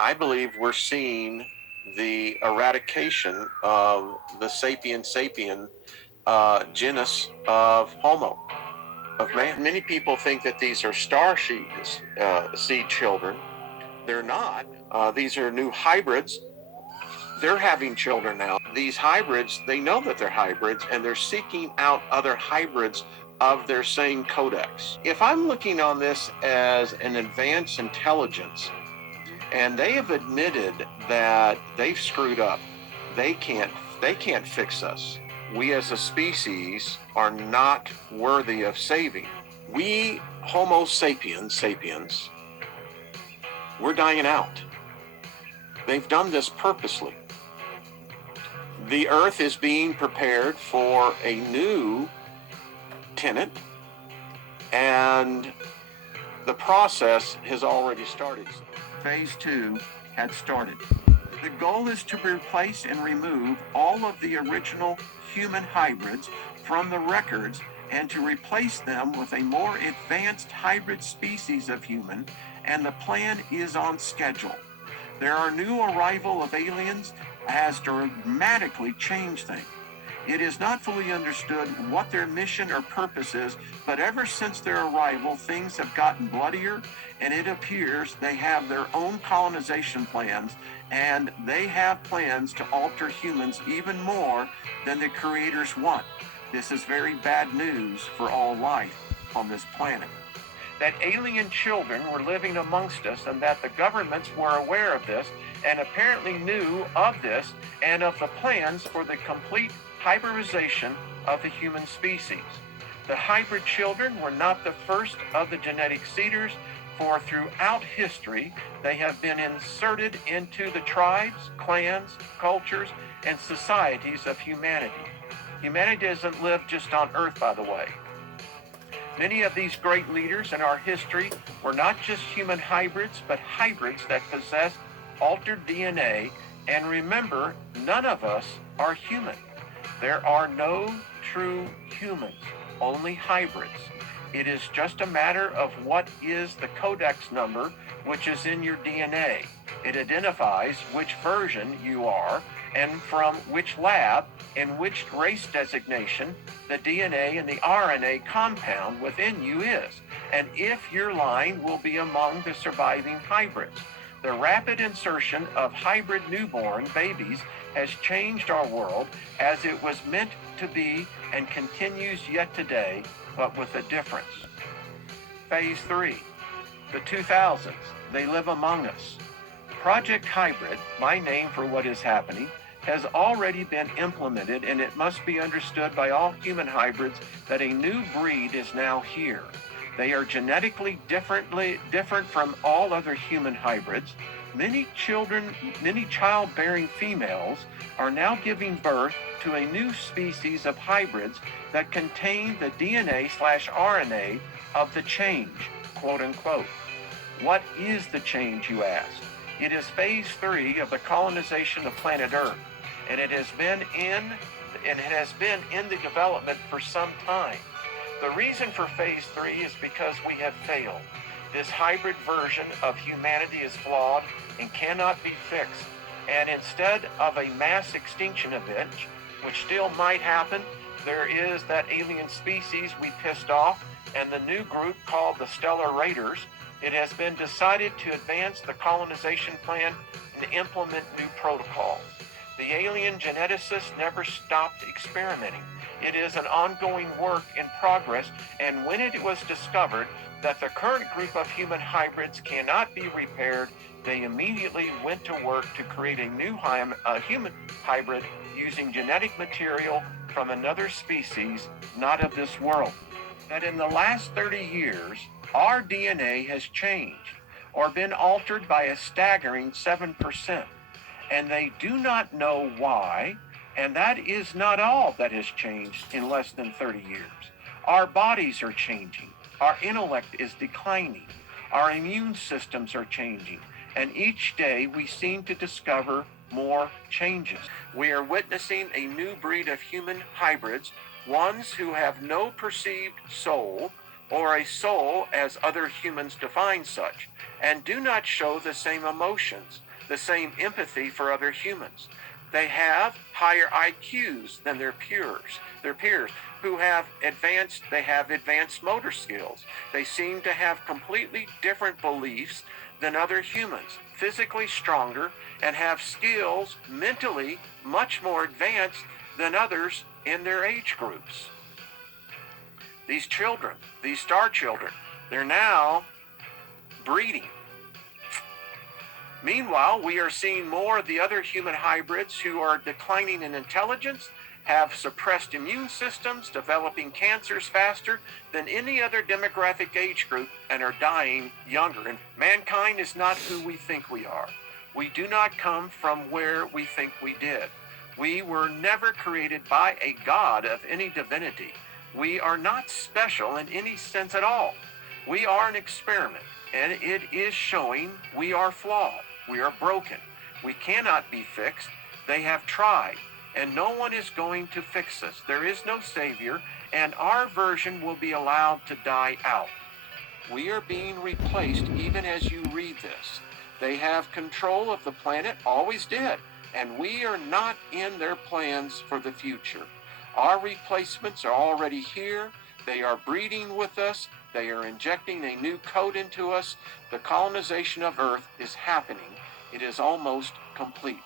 I believe we're seeing the eradication of the sapien sapien genus of Homo, of man. Many people think that these are star seed children. They're not. These are new hybrids. They're having children now. These hybrids, they know that they're hybrids, and they're seeking out other hybrids of their same codex. If I'm looking on this as an advanced intelligence, and they have admitted that they've screwed up, they can't fix us. We as a species are not worthy of saving. We Homo sapiens, we're dying out. They've done this purposely. The earth is being prepared for a new tenant, and the process has already started. Phase 2 had started. The goal is to replace and remove all of the original human hybrids from the records and to replace them with a more advanced hybrid species of human, and the plan is on schedule. There are new arrival of aliens has dramatically changed things. It is not fully understood what their mission or purpose is, but ever since their arrival, things have gotten bloodier, and it appears they have their own colonization plans, and they have plans to alter humans even more than the creators want. This is very bad news for all life on this planet. That alien children were living amongst us, and that the governments were aware of this and apparently knew of this and of the plans for the complete hybridization of the human species. The hybrid children were not the first of the genetic seeders, for throughout history they have been inserted into the tribes, clans, cultures, and societies of humanity. Humanity doesn't live just on Earth, by the way. Many of these great leaders in our history were not just human hybrids, but hybrids that possess altered DNA. And remember, none of us are human. There are no true humans, only hybrids. It is just a matter of what is the codex number which is in your DNA. It identifies which version you are and from which lab and which race designation the DNA and the RNA compound within you is, and if your line will be among the surviving hybrids. The rapid insertion of hybrid newborn babies has changed our world as it was meant to be and continues yet today, but with a difference. Phase 3, the 2000s, they live among us. Project Hybrid, my name for what is happening, has already been implemented, and it must be understood by all human hybrids that a new breed is now here. They are genetically different from all other human hybrids. Many childbearing females are now giving birth to a new species of hybrids that contain the DNA/RNA of the change, quote unquote. What is the change, you ask? It is phase 3 of the colonization of planet Earth, and it has been in the development for some time. The reason for phase 3 is because we have failed. This hybrid version of humanity is flawed and cannot be fixed. And instead of a mass extinction event, which still might happen, there is that alien species we pissed off and the new group called the Stellar Raiders. It has been decided to advance the colonization plan and implement new protocols. The alien geneticists never stopped experimenting. It is an ongoing work in progress, and when it was discovered that the current group of human hybrids cannot be repaired, they immediately went to work to create a new human hybrid using genetic material from another species, not of this world. That in the last 30 years, our DNA has changed or been altered by a staggering 7%, and they do not know why. And that is not all that has changed in less than 30 years. Our bodies are changing. Our intellect is declining. Our immune systems are changing. And each day we seem to discover more changes. We are witnessing a new breed of human hybrids, ones who have no perceived soul, or a soul as other humans define such, and do not show the same emotions. the same empathy for other humans. They have higher IQs than their peers who have advanced motor skills. They seem to have completely different beliefs than other humans, physically stronger, and have skills mentally much more advanced than others in their age groups. These children, these star children, they're now breeding. Meanwhile, we are seeing more of the other human hybrids who are declining in intelligence, have suppressed immune systems, developing cancers faster than any other demographic age group, and are dying younger. And mankind is not who we think we are. We do not come from where we think we did. We were never created by a god of any divinity. We are not special in any sense at all. We are an experiment, and it is showing we are flawed. We are broken. We cannot be fixed. They have tried, and no one is going to fix us. There is no savior, and our version will be allowed to die out. We are being replaced even as you read this. They have control of the planet, always did, and we are not in their plans for the future. Our replacements are already here. They are breeding with us. They are injecting a new code into us. The colonization of Earth is happening. It is almost complete.